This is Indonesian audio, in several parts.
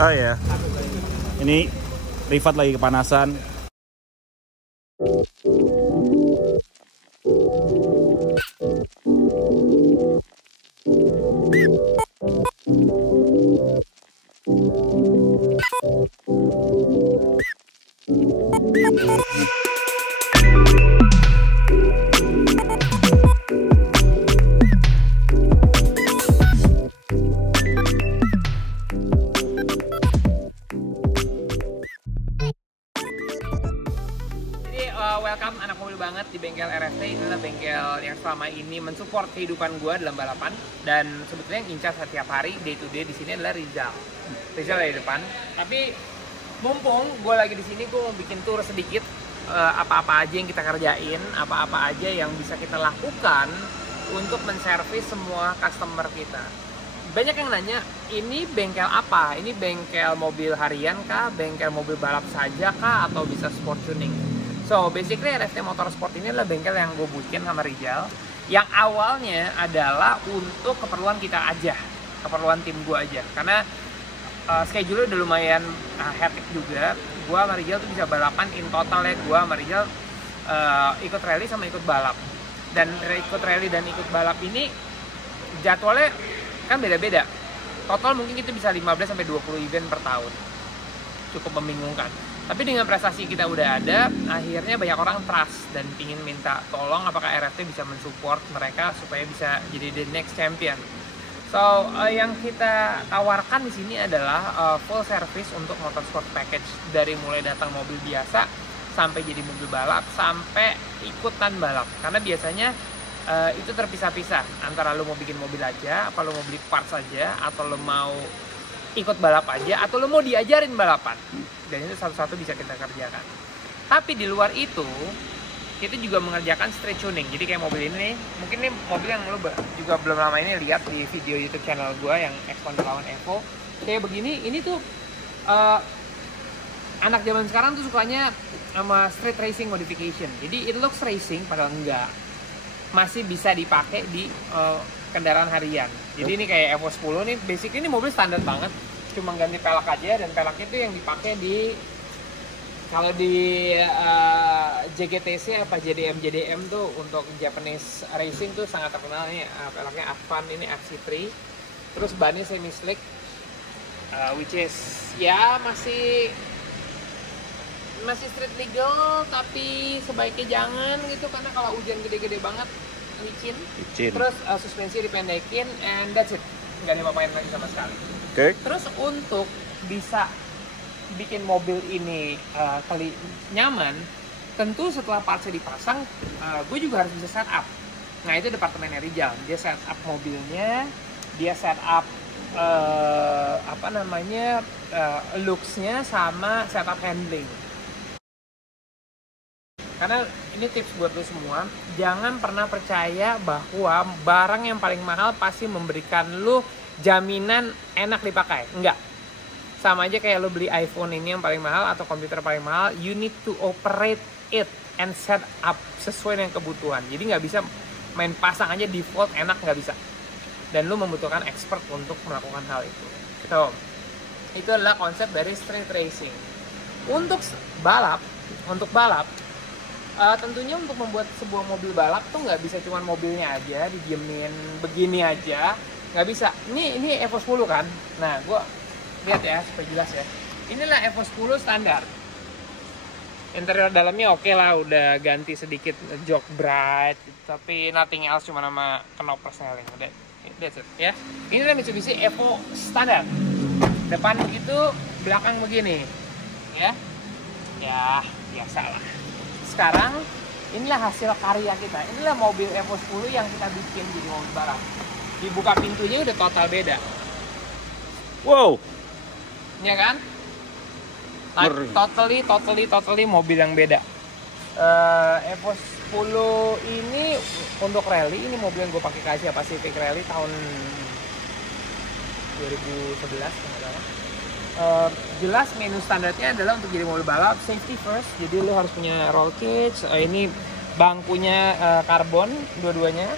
Oh ya. Ini Rifat lagi kepanasan. Welcome anak mobil banget di bengkel RFT. Ini adalah bengkel yang selama ini mensupport kehidupan gue dalam balapan, dan sebetulnya yang incar setiap hari day to day di sini adalah Rizal dari depan. Tapi mumpung gue lagi di sini, gue mau bikin tour sedikit apa-apa aja yang kita kerjain, apa-apa aja yang bisa kita lakukan untuk menservis semua customer kita. Banyak yang nanya, ini bengkel apa? Ini bengkel mobil harian kah? Bengkel mobil balap saja kah? Atau bisa sport tuning? So, basically RFT Motorsport ini adalah bengkel yang gue bikin sama Rizal, yang awalnya adalah untuk keperluan kita aja, keperluan tim gue aja. Karena schedule udah lumayan hectic juga. Gue sama Rizal tuh bisa balapan in total ya. Gue sama Rizal ikut rally sama ikut balap. Dan ikut rally dan ikut balap ini jadwalnya kan beda-beda. Total mungkin kita bisa 15-20 event per tahun. Cukup membingungkan. Tapi dengan prestasi kita udah ada, akhirnya banyak orang trust dan ingin minta tolong apakah RFT bisa mensupport mereka supaya bisa jadi the next champion. So, yang kita tawarkan di sini adalah full service untuk motorsport package, dari mulai datang mobil biasa sampai jadi mobil balap sampai ikutan balap. Karena biasanya itu terpisah-pisah antara lo mau bikin mobil aja, apa lo mau beli parts aja, atau lo mau ikut balap aja, atau lo mau diajarin balapan. Dan itu satu-satu bisa kita kerjakan. Tapi di luar itu, kita juga mengerjakan street tuning. Jadi kayak mobil ini, mungkin ini mobil yang lo juga belum lama ini lihat di video YouTube channel gue yang X1 Evo. Kayak begini, ini tuh anak zaman sekarang tuh sukanya sama street racing modification. Jadi it looks racing, padahal enggak. Masih bisa dipakai di kendaraan harian. Jadi ini kayak Evo 10 nih, basically ini mobil standar banget. Cuma ganti pelak aja, dan pelak itu yang dipakai di, kalau di JGTC apa JDM tuh untuk Japanese racing tuh sangat terkenal. Ini pelaknya Advan, ini FC3. Terus bannya semi slick, which is ya masih street legal, tapi sebaiknya jangan gitu, karena kalau hujan gede-gede banget licin. Terus suspensi dipendekin, and that's it, nggak diapa-apain lagi sama sekali. Terus untuk bisa bikin mobil ini nyaman, tentu setelah partsnya dipasang, gue juga harus bisa setup. Nah, itu departemennya Rizal. Dia setup mobilnya, dia setup looks-nya, sama setup handling. Karena ini tips buat lo semua, jangan pernah percaya bahwa barang yang paling mahal pasti memberikan lo jaminan enak dipakai. Enggak. Sama aja kayak lo beli iPhone ini yang paling mahal atau komputer paling mahal, you need to operate it and set up sesuai dengan kebutuhan. Jadi nggak bisa main pasang aja default enak, nggak bisa. Dan lo membutuhkan expert untuk melakukan hal itu. So, itu adalah konsep dari street racing. Untuk balap, tentunya untuk membuat sebuah mobil balap tuh nggak bisa cuma mobilnya aja didiemin begini aja, nggak bisa. Ini Evo 10 kan. Nah, gue lihat ya supaya jelas ya. Inilah Evo 10 standar. Interior dalamnya oke lah, udah ganti sedikit jok bright, tapi nothing else, cuma nama knob persneling. Udah, that's it ya. Inilah Mitsubishi Evo standar. Depan begitu, belakang begini, ya. Ya, biasa lah. Sekarang inilah hasil karya kita. Inilah mobil Evo 10 yang kita bikin jadi mobil balap. Dibuka pintunya udah total beda. Wow. Ya kan? Totally mobil yang beda. Evo 10 ini untuk rally, ini mobil yang gue pakai ke Asia Pacific Rally tahun 2011 jelas menu standarnya adalah untuk jadi mobil balap safety first, jadi lo harus punya roll cage. Ini bangkunya karbon dua-duanya,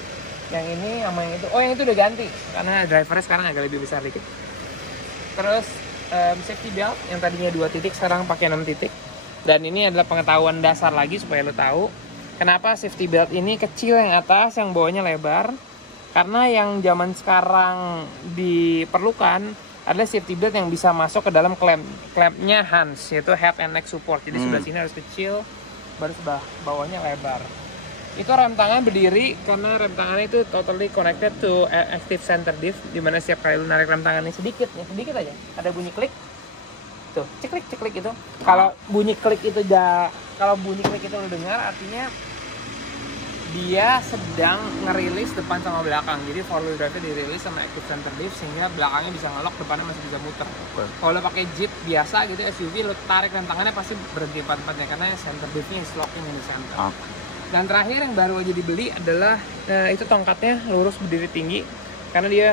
yang ini sama yang itu. Oh, yang itu udah ganti karena drivernya sekarang agak lebih besar dikit. Terus safety belt yang tadinya 2 titik sekarang pakai 6 titik. Dan ini adalah pengetahuan dasar lagi supaya lo tahu kenapa safety belt ini kecil yang atas, yang bawahnya lebar. Karena yang zaman sekarang diperlukan adalah safety belt yang bisa masuk ke dalam klampnya Hans, yaitu head and neck support. Jadi sebelah sini harus kecil, baru sebelah bawahnya lebar. Itu rem tangan berdiri karena rem tangan itu totally connected to active center diff, dimana setiap kali lu narik rem tangan ini sedikit aja ada bunyi klik tuh, ceklik itu. Kalau bunyi klik itu lu dengar, artinya dia sedang ngerilis depan sama belakang. Jadi four wheel drive dirilis sama active center diff sehingga belakangnya bisa ngelok, depannya masih bisa muter. Kalau lo pakai Jeep biasa gitu, SUV, lo tarik rem tangannya pasti berhenti empat-empatnya karena center diff-nya is locking in the center. Dan terakhir yang baru aja dibeli adalah itu tongkatnya lurus berdiri tinggi karena dia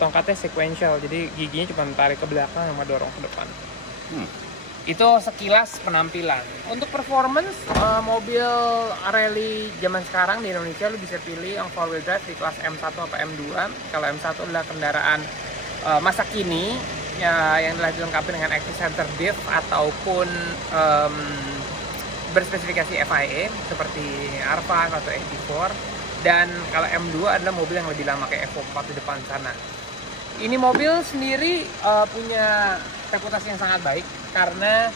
tongkatnya sequential, jadi giginya cuma tarik ke belakang sama dorong ke depan. Itu sekilas penampilan. Untuk performance mobil rally zaman sekarang di Indonesia lu bisa pilih yang 4 wheel drive di kelas M1 atau M2. Kalau M1 adalah kendaraan masa kini ya, yang dilengkapi dengan active center diff ataupun berspesifikasi FIA seperti R5 atau HD4. Dan kalau M2 adalah mobil yang lebih lama kayak Evo 4 di depan sana. Ini mobil sendiri punya reputasi yang sangat baik karena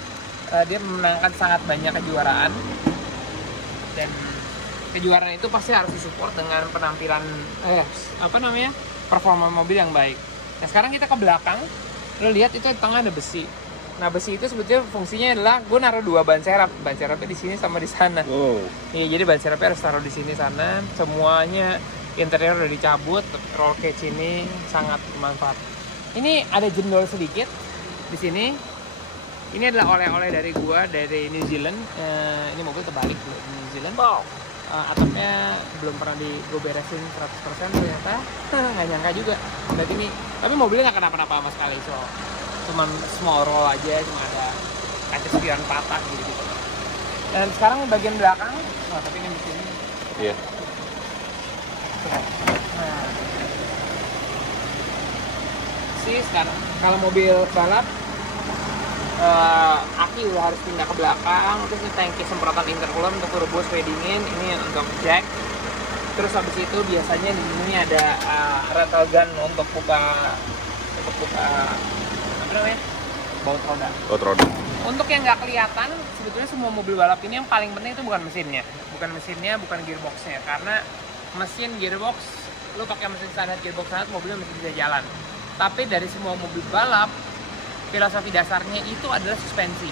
dia memenangkan sangat banyak kejuaraan, dan kejuaraan itu pasti harus disupport dengan penampilan performa mobil yang baik. Nah sekarang kita ke belakang, lo lihat itu di tengah ada besi. Nah besi itu sebetulnya fungsinya adalah gue naruh 2 ban serapnya di sini sama di sana. Iya, jadi ban serapnya harus taruh di sini sana. Semuanya interior udah dicabut, roll cage ini sangat bermanfaat. Ini ada jendol sedikit di sini. Ini adalah oleh-oleh dari gua dari New Zealand. Ini mobil terbalik di New Zealand. Atapnya belum pernah gue beresin 100% ternyata. Nggak nyangka juga. Tapi mobilnya nggak kenapa-napa sama sekali. So, cuma small roll aja, cuma ada kaca spion patah gitu. Dan sekarang bagian belakang, tapi kan di sini. Iya. Nah, sekarang kalau mobil balap aki udah harus pindah ke belakang. Terus ini tangki semprotan intercooler untuk turbo supaya dingin. Ini untuk jack. Terus habis itu biasanya di sini ada rattle gun untuk buka apa namanya, baut roda. Untuk yang nggak kelihatan, sebetulnya semua mobil balap ini yang paling penting itu bukan mesinnya, bukan gearboxnya. Karena mesin gearbox, lu pakai mesin standar gearbox standar, mobilnya masih bisa jalan. Tapi dari semua mobil balap, filosofi dasarnya itu adalah suspensi.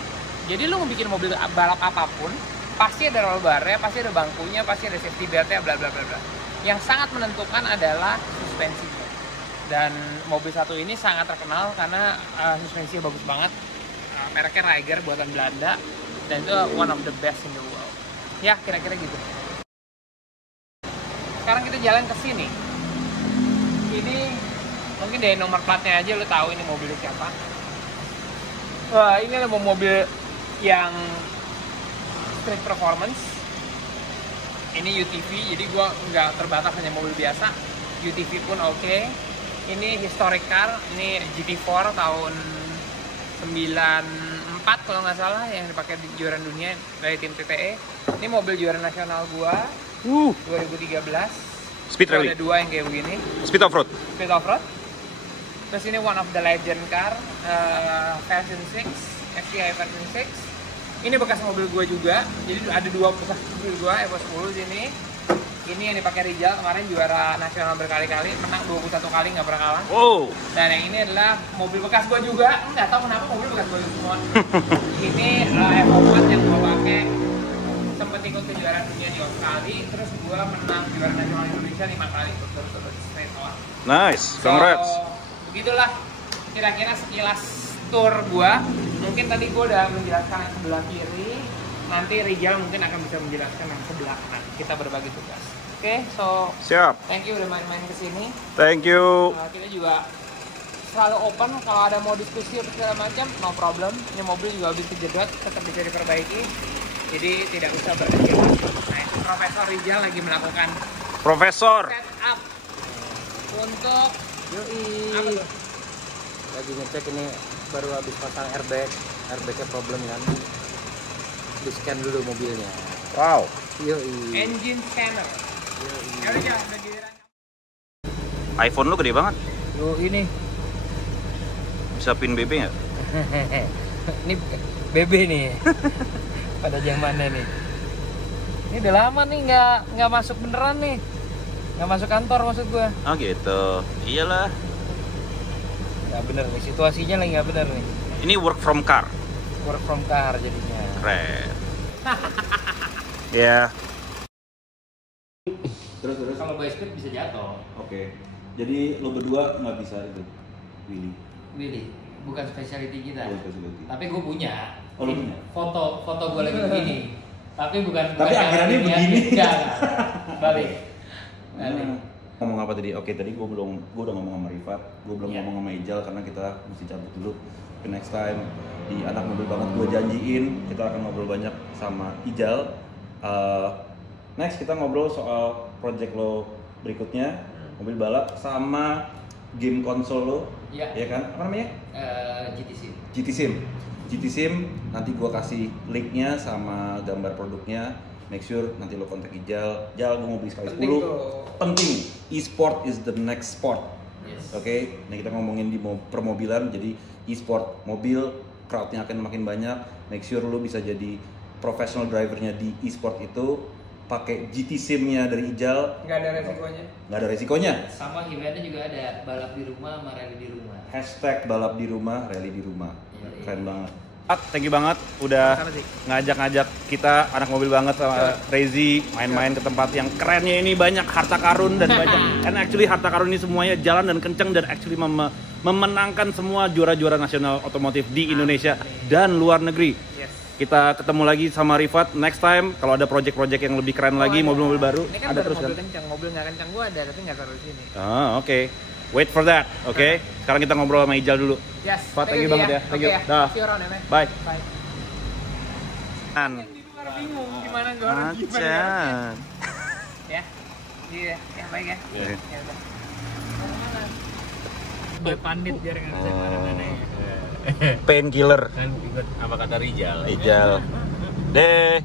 Jadi lu bikin mobil balap apapun, pasti ada roll bar-nya, pasti ada bangkunya, pasti ada safety belt-nya, bla bla bla bla. Yang sangat menentukan adalah suspensinya. Dan mobil satu ini sangat terkenal karena suspensinya bagus banget. Mereknya Reiger, buatan Belanda, dan itu one of the best in the world. Ya, kira-kira gitu. Sekarang kita jalan ke sini. Ini mungkin dari nomor platnya aja lo tahu ini mobilnya siapa. Ini adalah mobil yang street performance. Ini UTV, jadi gua nggak terbatas hanya mobil biasa. UTV pun oke. Ini historic car, ini GT4 tahun 94 kalau nggak salah, yang dipakai di kejuaraan dunia dari tim TTE. Ini mobil juara nasional gua 2013. Speed rally. Ada 2 yang kayak begini. Speed off-road. Terus ini one of the legend car, version 6, FCI version 6. Ini bekas mobil gua juga. Jadi ada 2 bekas mobil gua, Evo 10 sini. Ini yang dipakai Rizal, kemarin juara nasional berkali-kali, menang 21 kali, nggak pernah kalah. Dan yang ini adalah mobil bekas gua juga. Nggak tahu kenapa mobil bekas gua semua. Ini Evo 4 yang gua pakai, sempat ikut kejuaraan dunia di Australia, terus gua menang juara nasional Indonesia 5 kali berturut-turut straight on. Nice, congrats. So, begitulah kira-kira sekilas tour gua. Mungkin tadi gua udah menjelaskan yang sebelah kiri, nanti Rizal mungkin akan bisa menjelaskan yang sebelah kanan. Kita berbagi tugas. Oke, so siap. Thank you udah main-main kesini. Thank you. Kita juga selalu open kalau ada mau diskusi atau segala macam, no problem. Ini mobil juga habis kejedot, tetap bisa diperbaiki. Jadi tidak usah berkecil. Nah, Profesor Rizal lagi melakukan setup untuk Yoi. apa tuh? Lagi ngecek ini baru habis pasang airbagnya problem kan. Di scan dulu mobilnya. Wow. Yoi. Engine scanner. Ya udah jangan udah giliran. iPhone lu gede banget. Yo ini. Bisa pin BB nggak? Ini BB nih. Pada zamannya nih. Ini udah lama nih nggak masuk beneran nih. Nggak masuk kantor maksud gua. Oh gitu. Iyalah. Nggak bener nih, situasinya lagi nggak bener nih. Ini work from car. Work from car jadinya. Keren. Ya. Terus. Kalau by speed bisa jatuh. Oke. Jadi lo berdua nggak bisa itu, Willy, bukan specialty kita. Oh, specialty. Tapi gue punya. Oh, lo punya? Foto gue lagi begini. Tapi bukan. Tapi akhirannya begini. Enggak. Balik. Ngomong apa tadi? Oke, tadi gue udah ngomong sama Rifat, gue belum ngomong sama Ijal karena kita mesti cabut dulu. Tapi next time di Anak Mobil Banget gue janjiin kita akan ngobrol banyak sama Ijal. Next kita ngobrol soal project lo berikutnya, mobil balap sama game konsol lo, ya kan? Apa namanya? GT Sim. Nanti gue kasih linknya sama gambar produknya. Make sure nanti lo kontak Ijal. Gue mau beli sekali 10. Penting. E-sport is the next sport. Yes. Oke. Nah kita ngomongin di permobilan. Jadi e-sport mobil crowdnya akan makin banyak. Make sure lo bisa jadi professional drivernya di e-sport itu. Pakai GT Sim-nya dari Ijal. Nggak ada resikonya. Nggak ada resikonya. Sama eventnya juga ada balap di rumah sama rally di rumah. #balap di rumah, rally di rumah. Keren banget. Thank you banget udah ngajak-ngajak kita anak mobil banget sama Rezi main-main ke tempat yang kerennya ini, banyak harta karun dan banyak. And actually harta karun ini semuanya jalan dan kenceng dan actually memenangkan semua juara-juara nasional otomotif di Indonesia dan luar negeri. Kita ketemu lagi sama Rifat next time kalau ada project-project yang lebih keren lagi, mobil-mobil baru. Ini kan ada terus mobil kan? kencang, mobil nggak kencang gua ada tapi nggak taruh di sini. Oke. Wait for that, oke? Sekarang kita ngobrol sama Ijal dulu. Yes. Pak, thank you banget ya. Thank you. Dah. See you around ya, man. Bye. Bye. Di luar bingung gimana gua harus gimana. Macan. Ya. Iya, ya baik ya. Iya. Ya udah. Boy pandit biar nggak bisa kemana-mana ya. Painkiller. Kan ikut apa kata Rijal. Ijal. Deh.